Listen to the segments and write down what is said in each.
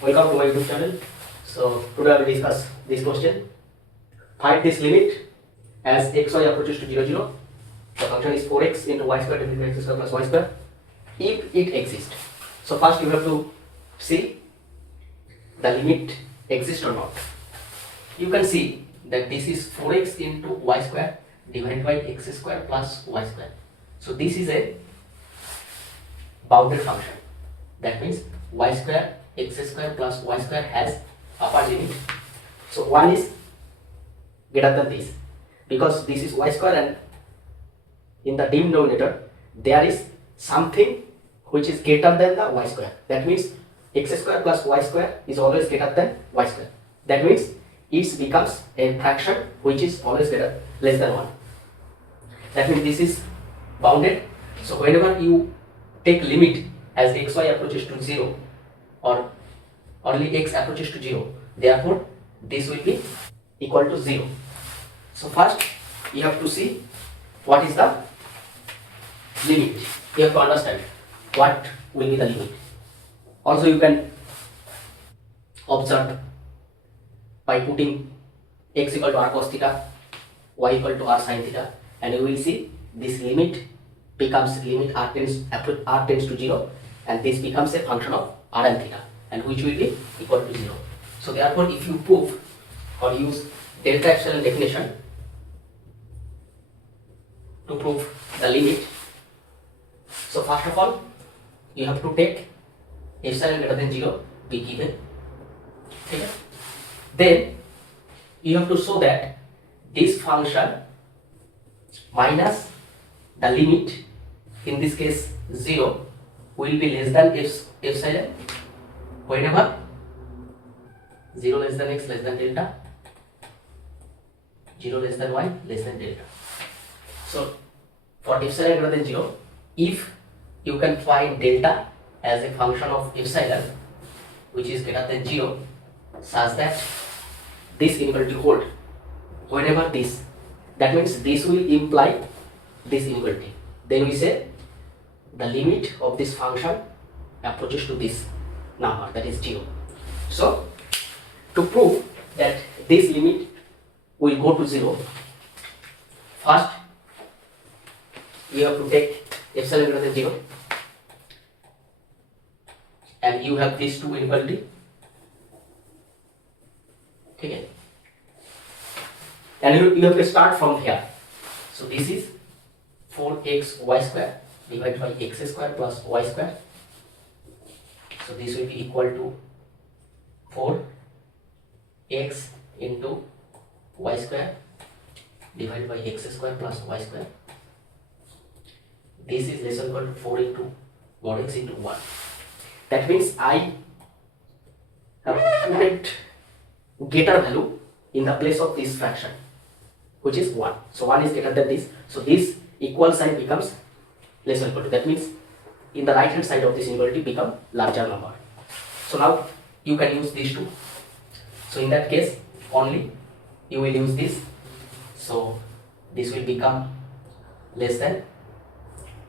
Welcome to my YouTube channel. So today I will discuss this question. Find this limit as xy approaches to 0, 0. The function is 4x into y square divided by x square plus y square if it exists. So first you have to see the limit exists or not. You can see that this is 4x into y square divided by x square plus y square. So this is a bounded function. That means y square x square plus y square has upper limit. So 1 is greater than this because this is y square and in the denominator there is something which is greater than the y square. That means x square plus y square is always greater than y square. That means it becomes a fraction which is always less than 1. That means this is bounded. So whenever you take limit as xy approaches to 0 or only x approaches to 0, therefore this will be equal to 0. So first you have to see what is the limit. You have to understand what will be the limit. Also you can observe by putting x equal to r cos theta, y equal to r sin theta, and you will see this limit becomes limit r tends to 0, and this becomes a function of r and theta, and which will be equal to 0. So therefore if you prove or use delta epsilon definition to prove the limit, so first of all you have to take epsilon greater than 0 be given. Okay. Then you have to show that this function minus the limit, in this case 0, will be less than epsilon whenever 0 less than x less than delta, 0 less than y less than delta. So for epsilon greater than 0, if you can find delta as a function of epsilon which is greater than 0 such that this inequality hold whenever this, that means this will imply this inequality, then we say the limit of this function approaches to this number, that is 0. So to prove that this limit will go to 0, first you have to take epsilon greater than 0 and you have these two inequality. Okay. And you have to start from here. So this is 4x y square divided by x square plus y square. So this will be equal to 4x into y square divided by x square plus y square. This is less than equal to 4 into mod x into 1. That means I have put greater value in the place of this fraction, which is 1. So 1 is greater than this. So this equal sign becomes less than equal to. That means in the right hand side of this inequality become larger number. So now you can use these two. So in that case only you will use this. So this will become less than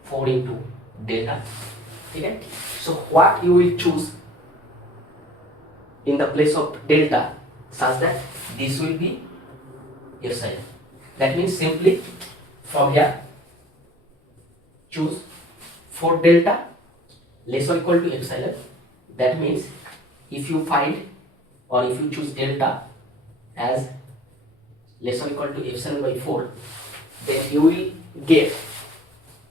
4 into delta. Okay. So what you will choose in the place of delta such that this will be epsilon. That means simply from here choose 4 delta less or equal to epsilon. That means if you find or if you choose delta as less or equal to epsilon by 4, then you will get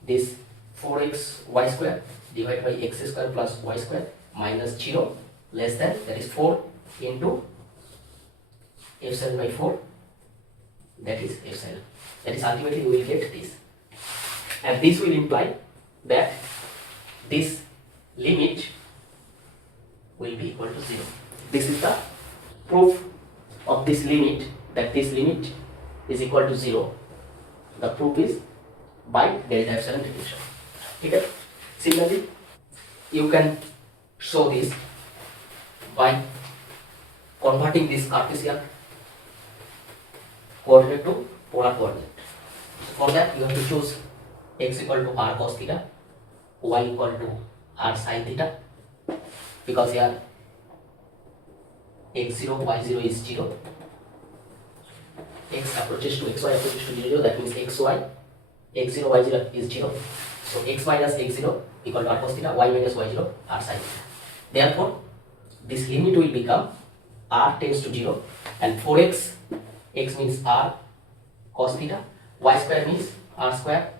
this 4x y square divided by x square plus y square minus 0 less than, that is 4 into epsilon by 4, that is epsilon. That is ultimately we will get this, and this will imply that this limit will be equal to 0. This is the proof of this limit, that this limit is equal to 0. The proof is by delta epsilon definition. Okay. Similarly you can show this by converting this Cartesian coordinate to polar coordinate. So for that you have to choose x equal to r cos theta, y equal to r sin theta, because here x0, y0 is 0, x approaches to xy approaches to 0, that means xy, x0, y0 is 0. So x minus x0 equal to r cos theta, y minus y0 r sin theta. Therefore, this limit will become r tends to 0 and 4x, x means r cos theta, y square means r square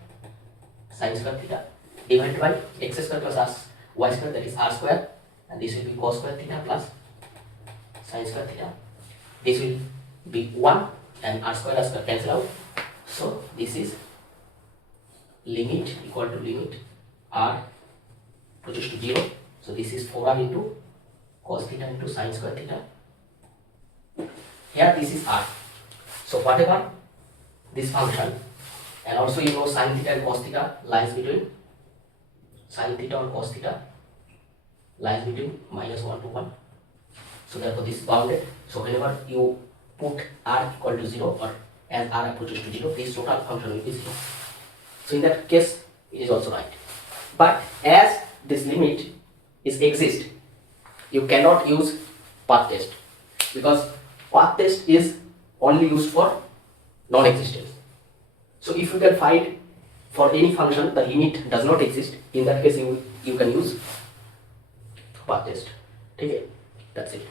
sin square theta divided by x square plus r y square, that is r square, and this will be cos square theta plus sin square theta. This will be 1 and r square cancel out. So this is limit equal to limit r approaches to 0. So this is 4r into cos theta into sin square theta. Here this is r. So whatever this function, and also you know sin theta and cos theta lies between, sin theta or cos theta lies between -1 to 1. So therefore this is bounded. So whenever you put r equal to 0 or as r approaches to 0, this total function will be 0. So in that case it is also right. But as this limit is exist, you cannot use path test, because path test is only used for non-existence. So if you can find for any function the limit does not exist, in that case you can use path test. Okay, that's it.